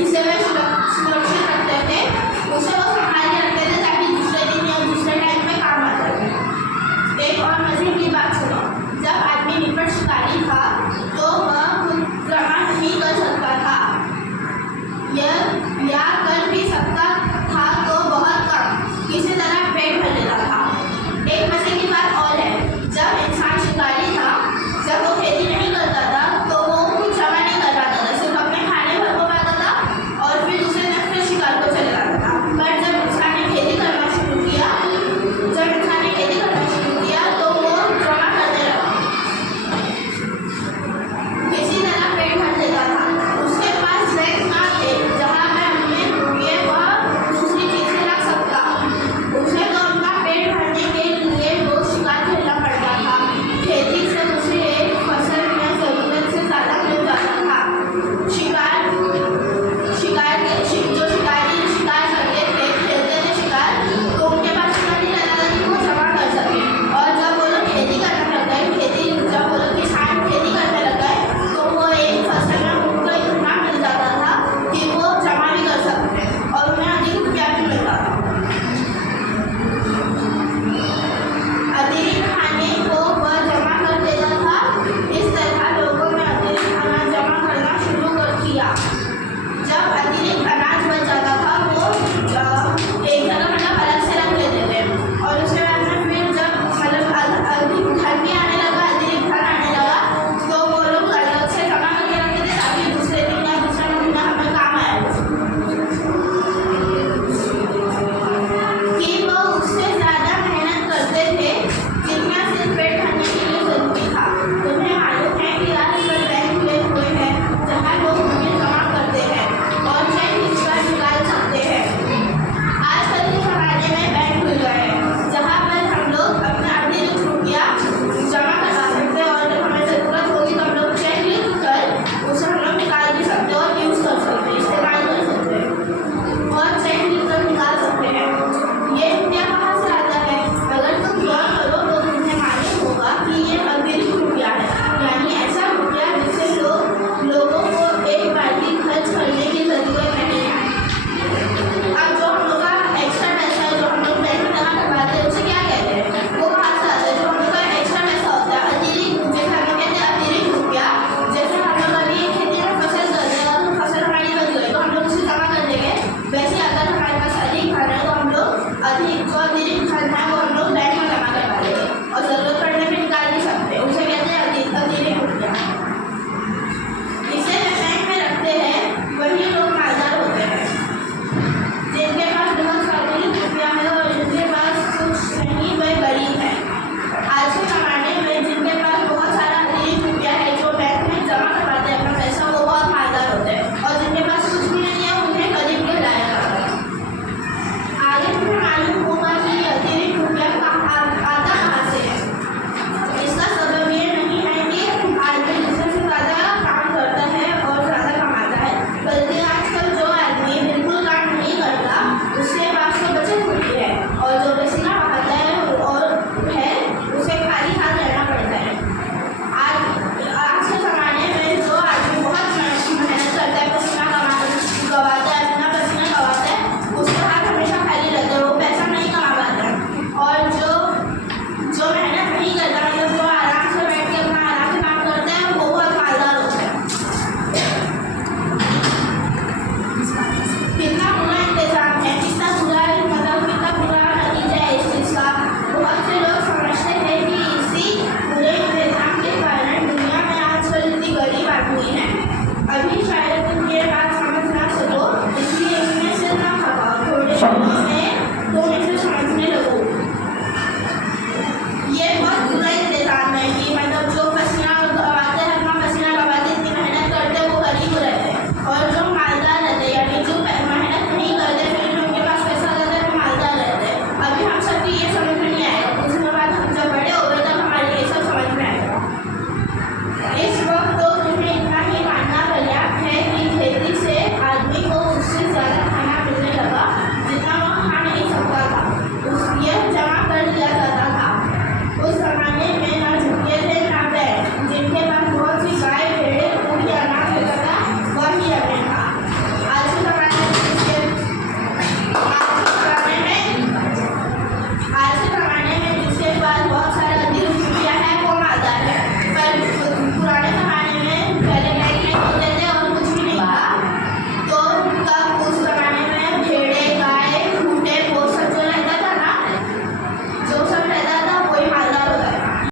इसे वे सुरक्षित रखते थे, उसे वो संभाल के रखते थे ताकि दूसरे दिन या दूसरे टाइम में काम आ जाए। एक और मजे की बात सुनो, जब आदमी निपट शिकारी था तो वह खुद जमा नहीं कर सकता था, या कर भी सकता था तो बहुत कम, किसी तरह पेट भर लेता था। एक मजे की बात और है, जब इंसान शिकारी था, जब वो खेती नहीं करता था तो वो कुछ जमा नहीं कर पाता था, सिर्फ अपने खाने भर को पाता था और फिर दूसरे दिन फिर शिकार को चले जाता था। पर जब इंसान ने खेती करना शुरू किया तो वो जमा करने लगा, किसी तरह पेट भर लेता था। उसके पास बैग ना थे जहाँ पे हमने रुपये व दूसरी चीजें रख सकता, उसे तो अपना पेट भरने के लिए रोज शिकार खेलना पड़ता था। खेती से उसे एक फसल में जरूरत से ज्यादा मिल जाता था। जो शिकारी शिकार करते थे, खेलते थे शिकार, तो उनके पास इतना नहीं रहता था कि वो जमा कर सके। और जब वो लोग खेती करने लग गए, जब वो लोग किसान खेती करने लग गए तो वो एक फसल में उनको इतना मिल जाता था कि वो जमा भी कर सकते और उन्हें अधिक रुपया भी मिलता था। अतिरिक्त खाने को वह जमा कर देता था। इस तरह लोगों ने अतिरिक्त अनाज जमा करना शुरू कर दिया। जब अतिरिक्त अनाज बच जाता था वो एक जगह अलग से रख लेते थे और उसके बाद में फिर जब अधिक धन भी आने लगा, अतिरिक्त धन आने लगा तो वो लोग अलग से जमा करके रखते थे ताकि दूसरे दिन या दूसरा महीना हमें काम आए, कि वो उससे ज़्यादा मेहनत करते थे जितना सिर्फ पेट भरने के लिए जरूरी था। तुम्हें मालूम है कि आजकल बैंक खुले हुए हैं जहाँ लोग रुपये जमा करते हैं और चेक लिखकर निकाल सकते हैं। आजकल के ज़माने में बैंक खुल गए हैं जहाँ पर हम लोग अपना अतिरिक्त रुपया जमा करवा सकते हैं और जब हमें ज़रूरत होगी तो हम लोग चेक लिख कर उसे हम लोग निकाल भी सकते हैं और यूज़ कर सकते हैं, इस्तेमाल कर सकते हैं और चेक लिख कर निकाल सकते हैं। ये रुपया कहाँ से आता है? अगर तुम गौर करो तो तुम्हें मालूम होगा कि ये अतिरिक्त रुपया है, यानी ऐसा रुपया जिससे लोगों को एक बार खर्च करने की जरूरत नहीं है। अब जो हम लोग का एक्स्ट्रा पैसा है, जो हम लोग बैंक में जमा करवाते हैं, उसे क्या कहते हैं? वो कहाँ से आता है? जो हम लोग का एक्स्ट्रा पैसा होता है, अतिरिक्त, जैसे हम लोग कहते हैं अतिरिक्त रुपया। जैसे हम लोग अभी खेती में फसल कर रहे हैं और फसल हमारी बच गई तो हम लोग उसे जमा कर देंगे। वैसे अगर हमारे पास अधिक धन है तो हम लोग अतिरिक्त धन है वो हम लोग बैंक में जमा करवा देंगे और जरूरत पड़ने पर निकाल भी सकते हैं, उसे कहते हैं अतिरिक्त रुपया। इसे बैंक में रखते हैं वही लोग मालदार होते हैं जिनके पास बहुत सारे रुपया है और जिनके पास कुछ नहीं वह गरीब है। आज के ज़माने में जिनके पास बहुत सारा अतिरिक्त रुपया है, जो बैंक में जमा करवाते हैं अपना पैसा, वो बहुत मालदार होते हैं और जिनके पास कुछ भी नहीं है उन्हें गरीब कहलाया जाता है। आगे तुम्हें मालूम होगा कि अतिरिक्त रुपया आता कहाँ से है। इसका सबब ये नहीं है कि आदमी दूसरे से ज़्यादा काम करता है और ज़्यादा कमाता है, बल्कि आजकल जो आदमी बिल्कुल काम नहीं करता उसके पास तो बचत होती है और जो पसीना बहाता है उसे खाली हाथ रहना पड़ता है। आज के ज़माने में जो आदमी बहुत मेहनत करता है, पसीना गवाता है, अपना पसीना गवाता है, उसके हाथ हमेशा खाली रहता है, वो पैसा नहीं कमा पाता है। और जो मेहनत नहीं करता, मतलब जो आराम से बैठ के अपना आराम से काम करता है, वो बहुत मालदार होता है। कितना